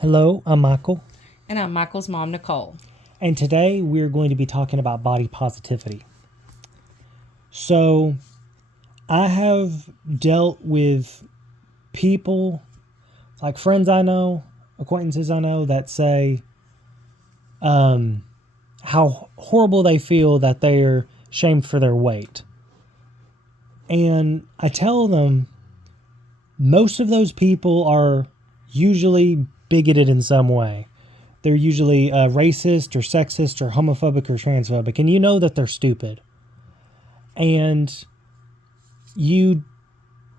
Hello, I'm Michael, And I'm Michael's mom, Nicole. and today we're going to be talking about body positivity. So, I have dealt with people, like friends I know, acquaintances I know, that say how horrible they feel that they're shamed for their weight. And I tell them most of those people are usually bigoted in some way. They're usually racist or sexist or homophobic or transphobic, and you know that they're stupid. And you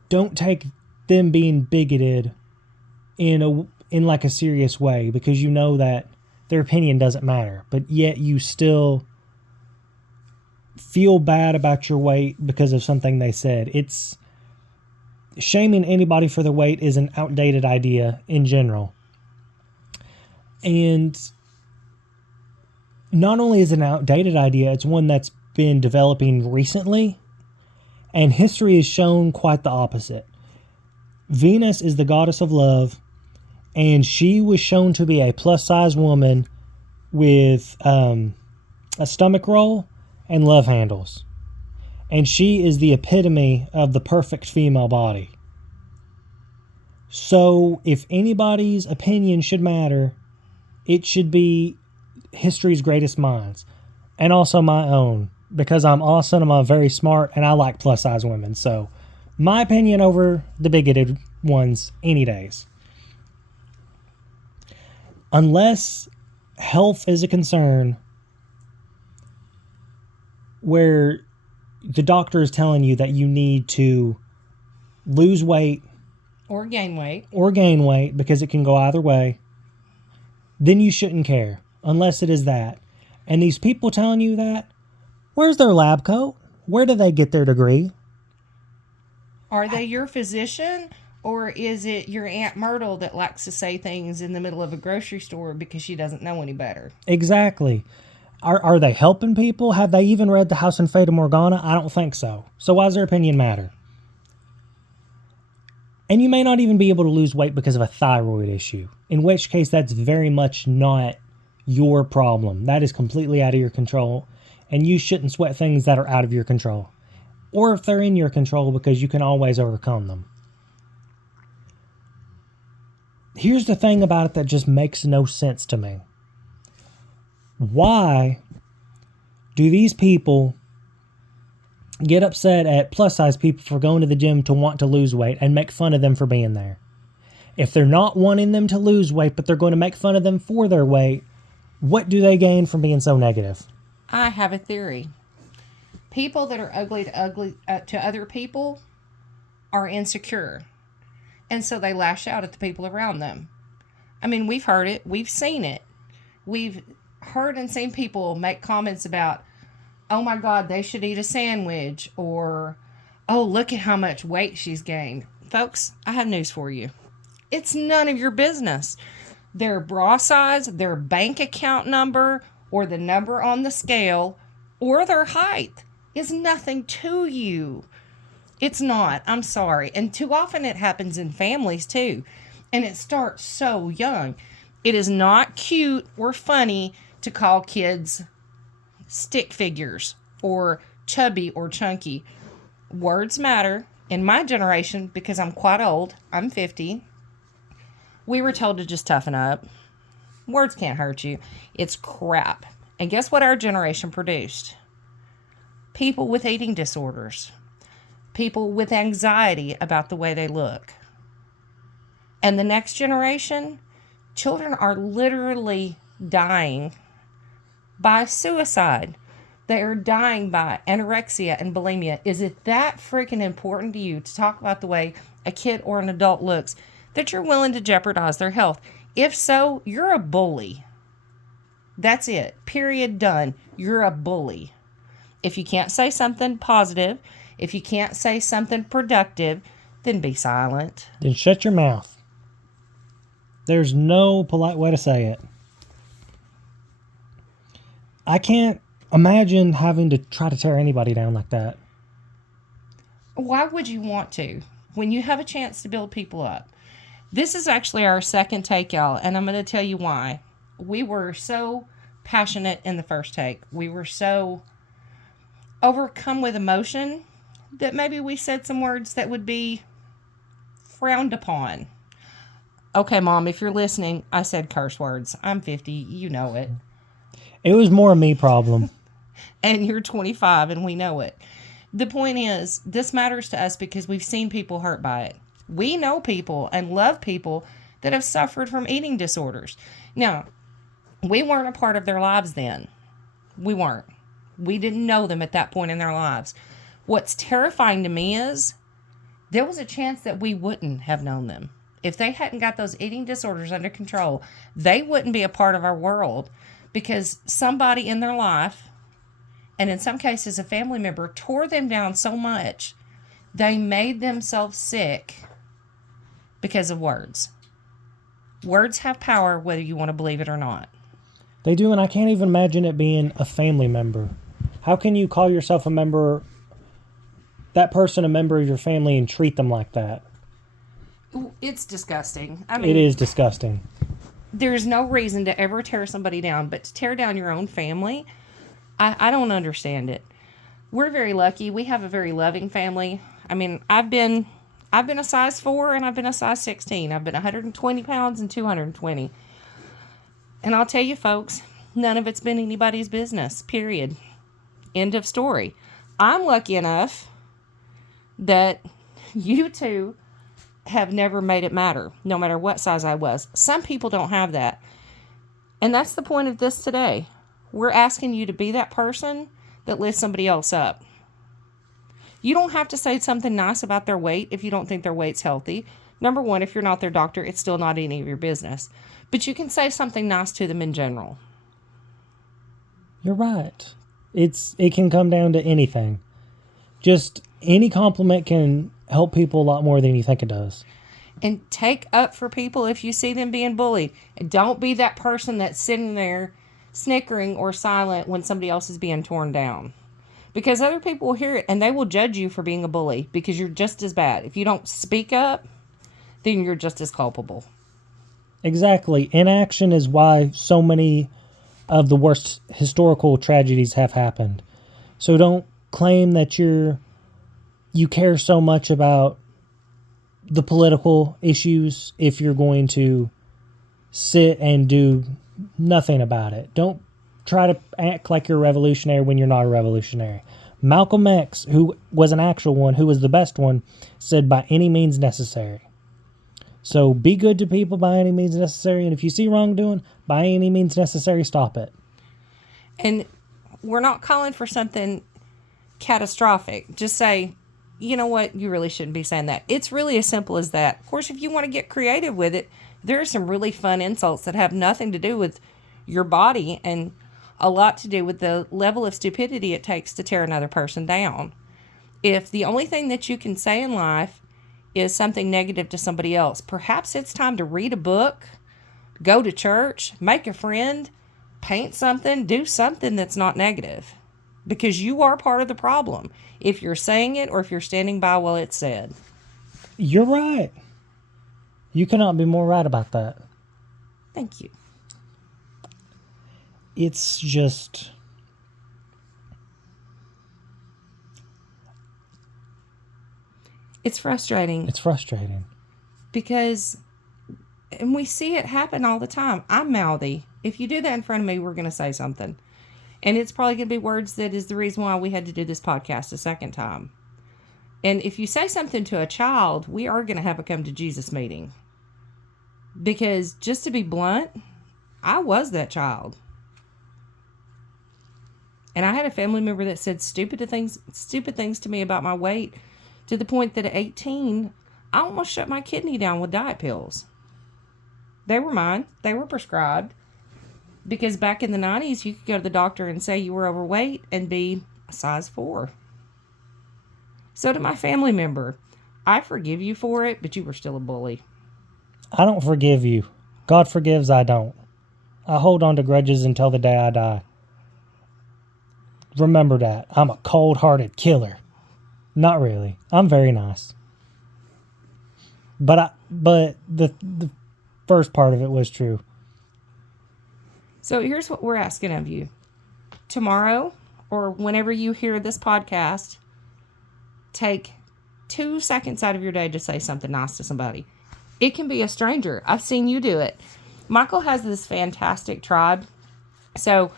don't take them being bigoted in like a serious way, because you know that their opinion doesn't matter, but yet you still feel bad about your weight because of something they said. It's shaming anybody for their weight is an outdated idea in general. And not only is it an outdated idea, it's one that's been developing recently, and history has shown quite the opposite. Venus is the goddess of love, and she was shown to be a plus size woman with a stomach roll and love handles. And she is the epitome of the perfect female body. So, if anybody's opinion should matter, it should be history's greatest minds, and also my own, because I'm awesome, I'm very smart, and I like plus size women. So, my opinion over the bigoted ones any days. Unless health is a concern where the doctor is telling you that you need to lose weight Or gain weight. or gain weight, because it can go either way, then you shouldn't care, unless it is that. And these people telling you that, where's their lab coat? Where do they get their degree? Are they your physician? Or is it your Aunt Myrtle that likes to say things in the middle of a grocery store because she doesn't know any better? Exactly. Are they helping people? Have they even read The House in Fata Morgana? I don't think so. So why does their opinion matter? And you may not even be able to lose weight because of a thyroid issue, in which case that's very much not your problem. That is completely out of your control, and you shouldn't sweat things that are out of your control. Or if they're in your control, because you can always overcome them. Here's the thing about it that just makes no sense to me. Why do these people get upset at plus size people for going to the gym to want to lose weight and make fun of them for being there? If they're not wanting them to lose weight, but they're going to make fun of them for their weight, what do they gain from being so negative? I have a theory. People that are ugly to other people are insecure. And so they lash out at the people around them. I mean, we've heard it. We've seen it. We've heard and seen people make comments about, oh my God, they should eat a sandwich, or, oh, look at how much weight she's gained. Folks, I have news for you. It's none of your business. Their bra size, their bank account number, or the number on the scale, or their height is nothing to you. It's not. I'm sorry. And too often it happens in families too. And it starts so young. It is not cute or funny to call kids stick figures or chubby or chunky. Words matter. In my generation, because I'm quite old, I'm 50, we were told to just toughen up. Words can't hurt you. It's crap. And guess what our generation produced? People with eating disorders. People with anxiety about the way they look. And the next generation, children are literally dying by suicide. They are dying by anorexia and bulimia. Is it that freaking important to you to talk about the way a kid or an adult looks that you're willing to jeopardize their health? If so, you're a bully. That's it. Period. Done. You're a bully. If you can't say something positive, if you can't say something productive, then be silent. Then shut your mouth. There's no polite way to say it. I can't imagine having to try to tear anybody down like that. Why would you want to? When you have a chance to build people up, This is actually our second take, y'all, and I'm going to tell you why. We were so passionate in the first take. We were so overcome with emotion that maybe we said some words that would be frowned upon. Okay, Mom, if you're listening, I said curse words. I'm 50. You know it. It was more a me problem. And you're 25, and we know it. The point is, this matters to us because we've seen people hurt by it. We know people and love people that have suffered from eating disorders. Now, we weren't a part of their lives then. We weren't. We didn't know them at that point in their lives. What's terrifying to me is there was a chance that we wouldn't have known them. If they hadn't got those eating disorders under control, they wouldn't be a part of our world because somebody in their life, and in some cases a family member, tore them down so much they made themselves sick because of words. Words have power whether you want to believe it or not. They do, and I can't even imagine it being a family member. How can you call yourself a member, that person a member of your family, and treat them like that? It's disgusting. I mean, it is disgusting. There's no reason to ever tear somebody down, but to tear down your own family, I don't understand it. We're very lucky. We have a very loving family. I mean, I've been a size 4 and I've been a size 16. I've been 120 pounds and 220. And I'll tell you, folks, none of it's been anybody's business, period. End of story. I'm lucky enough that you two have never made it matter, no matter what size I was. Some people don't have that. And that's the point of this today. We're asking you to be that person that lifts somebody else up. You don't have to say something nice about their weight if you don't think their weight's healthy. Number one, if you're not their doctor, it's still not any of your business. But you can say something nice to them in general. You're right. It can come down to anything. Just any compliment can help people a lot more than you think it does. And take up for people if you see them being bullied. And don't be that person that's sitting there snickering or silent when somebody else is being torn down. Because other people will hear it and they will judge you for being a bully because you're just as bad. If you don't speak up, then you're just as culpable. Exactly. Inaction is why so many of the worst historical tragedies have happened. So don't claim that you care so much about the political issues if you're going to sit and do nothing about it. Don't try to act like you're a revolutionary when you're not a revolutionary. Malcolm X, who was an actual one, who was the best one, said by any means necessary. So be good to people by any means necessary, and if you see wrongdoing, by any means necessary, stop it. And we're not calling for something catastrophic. Just say, you know what, you really shouldn't be saying that. It's really as simple as that. Of course, if you want to get creative with it, there are some really fun insults that have nothing to do with your body and a lot to do with the level of stupidity it takes to tear another person down. If the only thing that you can say in life is something negative to somebody else, perhaps it's time to read a book, go to church, make a friend, paint something, do something that's not negative. Because you are part of the problem if you're saying it or if you're standing by while it's said. You're right. You cannot be more right about that. Thank you. It's just... It's frustrating. It's frustrating. Because, and we see it happen all the time. I'm mouthy. If you do that in front of me, we're going to say something. And it's probably going to be words that is the reason why we had to do this podcast a second time. And if you say something to a child, we are going to have a come to Jesus meeting. Because just to be blunt, I was that child. And I had a family member that said stupid things to me about my weight, to the point that at 18, I almost shut my kidney down with diet pills. They were mine. They were prescribed. Because back in the 90s, you could go to the doctor and say you were overweight and be a size 4. So to my family member, I forgive you for it, but you were still a bully. I don't forgive you. God forgives, I don't. I hold on to grudges until the day I die. Remember that. I'm a cold-hearted killer. Not really. I'm very nice. But the first part of it was true. So here's what we're asking of you. Tomorrow, or whenever you hear this podcast, take 2 seconds out of your day to say something nice to somebody. It can be a stranger. I've seen you do it. Michael has this fantastic tribe. So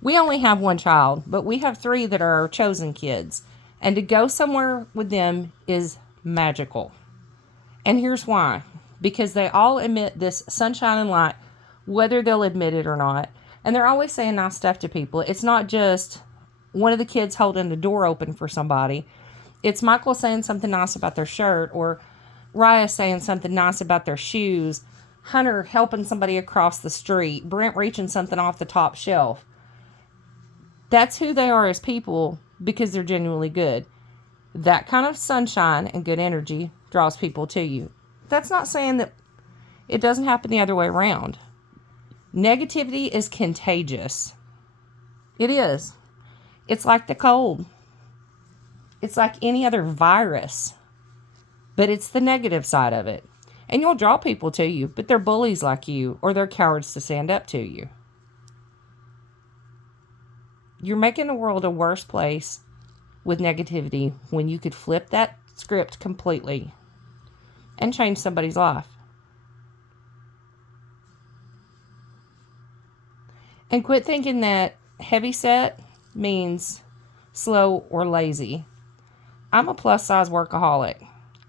we only have 1 child, but we have 3 that are our chosen kids. And to go somewhere with them is magical. And here's why. Because they all emit this sunshine and light, whether they'll admit it or not. And they're always saying nice stuff to people. It's not just one of the kids holding the door open for somebody. It's Michael saying something nice about their shirt, or Raya saying something nice about their shoes, Hunter helping somebody across the street, Brent reaching something off the top shelf. That's who they are as people, because they're genuinely good. That kind of sunshine and good energy draws people to you. That's not saying that it doesn't happen the other way around. Negativity is contagious. It is. It's like the cold. It's like any other virus. But it's the negative side of it. And you'll draw people to you, but they're bullies like you, or they're cowards to stand up to you. You're making the world a worse place with negativity when you could flip that script completely and change somebody's life. And quit thinking that heavy set means slow or lazy. I'm a plus size workaholic.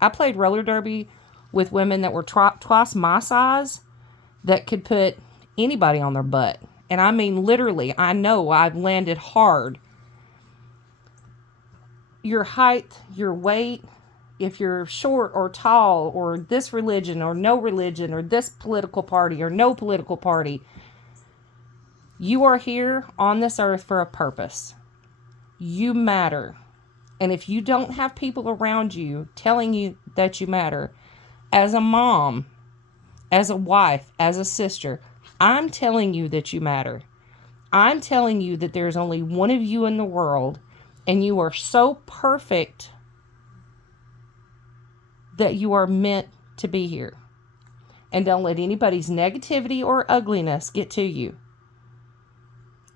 I played roller derby with women that were twice my size that could put anybody on their butt. And I mean literally, I know I've landed hard. Your height, your weight, if you're short or tall, or this religion or no religion, or this political party or no political party, you are here on this earth for a purpose. You matter. And if you don't have people around you telling you that you matter, as a mom, as a wife, as a sister, I'm telling you that you matter. I'm telling you that there's only one of you in the world, and you are so perfect that you are meant to be here. And don't let anybody's negativity or ugliness get to you.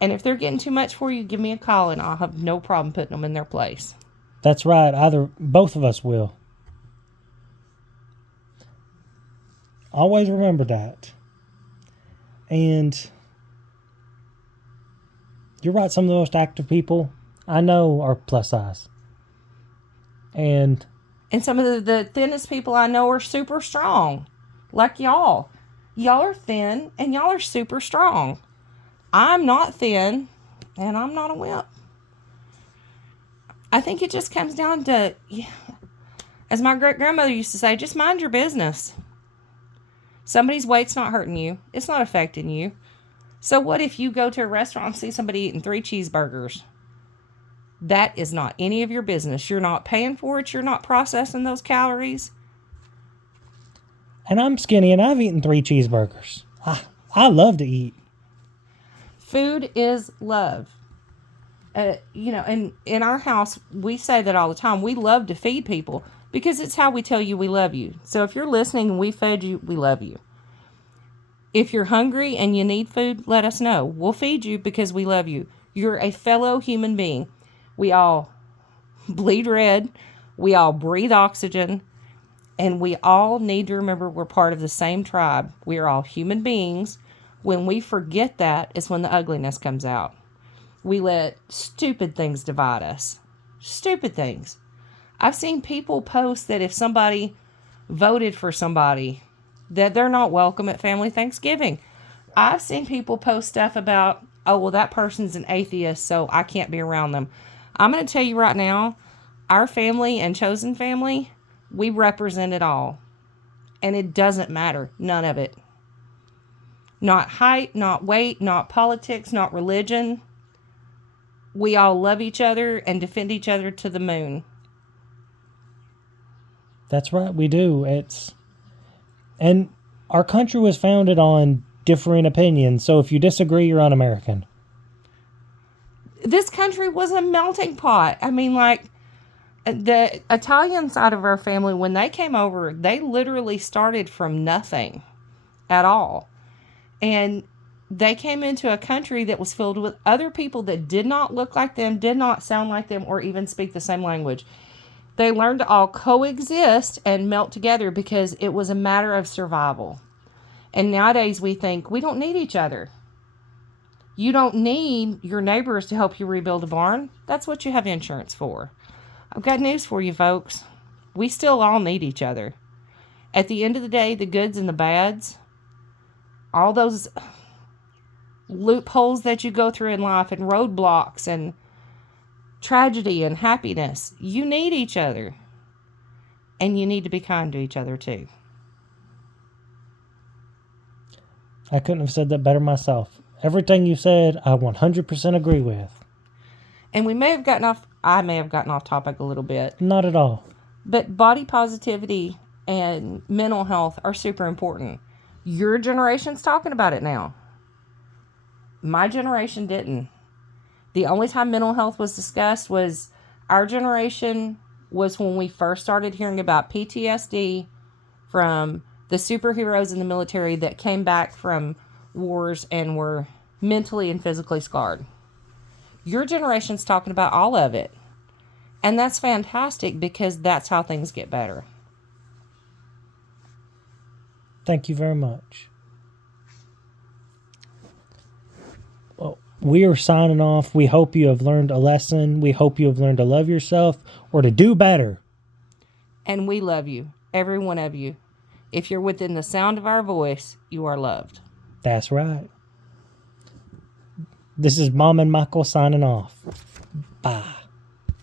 And if they're getting too much for you, give me a call and I'll have no problem putting them in their place. That's right. Both of us will. Always remember that. And you're right, some of the most active people I know are plus size. And some of the thinnest people I know are super strong. Like y'all. Y'all are thin and y'all are super strong. I'm not thin and I'm not a wimp. I think it just comes down to, as my great-grandmother used to say, just mind your business. Somebody's weight's not hurting you. It's not affecting you. So what if you go to a restaurant and see somebody eating 3 cheeseburgers? That is not any of your business. You're not paying for it. You're not processing those calories. And I'm skinny and I've eaten 3 cheeseburgers. I love to eat. Food is love. And in our house, we say that all the time. We love to feed people because it's how we tell you we love you. So if you're listening and we fed you, we love you. If you're hungry and you need food, let us know. We'll feed you because we love you. You're a fellow human being. We all bleed red. We all breathe oxygen. And we all need to remember we're part of the same tribe. We are all human beings. When we forget that is when the ugliness comes out. We let stupid things divide us. Stupid things. I've seen people post that if somebody voted for somebody, that they're not welcome at family Thanksgiving. I've seen people post stuff about, oh, well, that person's an atheist, so I can't be around them. I'm going to tell you right now, our family and chosen family, we represent it all. And it doesn't matter. None of it. Not height, not weight, not politics, not religion. We all love each other and defend each other to the moon. That's right, we do. And our country was founded on differing opinions, so if you disagree, you're un-American. This country was a melting pot. I mean, like, The Italian side of our family, when they came over, they literally started from nothing at all. And they came into a country that was filled with other people that did not look like them, did not sound like them, or even speak the same language. They learned to all coexist and melt together because it was a matter of survival. And nowadays we think we don't need each other. You don't need your neighbors to help you rebuild a barn. That's what you have insurance for. I've got news for you, folks. We still all need each other. At the end of the day, the goods and the bads, all those loopholes that you go through in life and roadblocks and tragedy and happiness, you need each other. And you need to be kind to each other too. I couldn't have said that better myself. Everything you said, I 100% agree with. And I may have gotten off topic a little bit. Not at all. But body positivity and mental health are super important. Your generation's talking about it now. My generation didn't. The only time mental health was discussed was our generation was when we first started hearing about PTSD from the superheroes in the military that came back from wars and were mentally and physically scarred. Your generation's talking about all of it. And that's fantastic because that's how things get better. Thank you very much. Well, we are signing off. We hope you have learned a lesson. We hope you have learned to love yourself or to do better. And we love you, every one of you. If you're within the sound of our voice, you are loved. That's right. This is Mom and Michael signing off. Bye.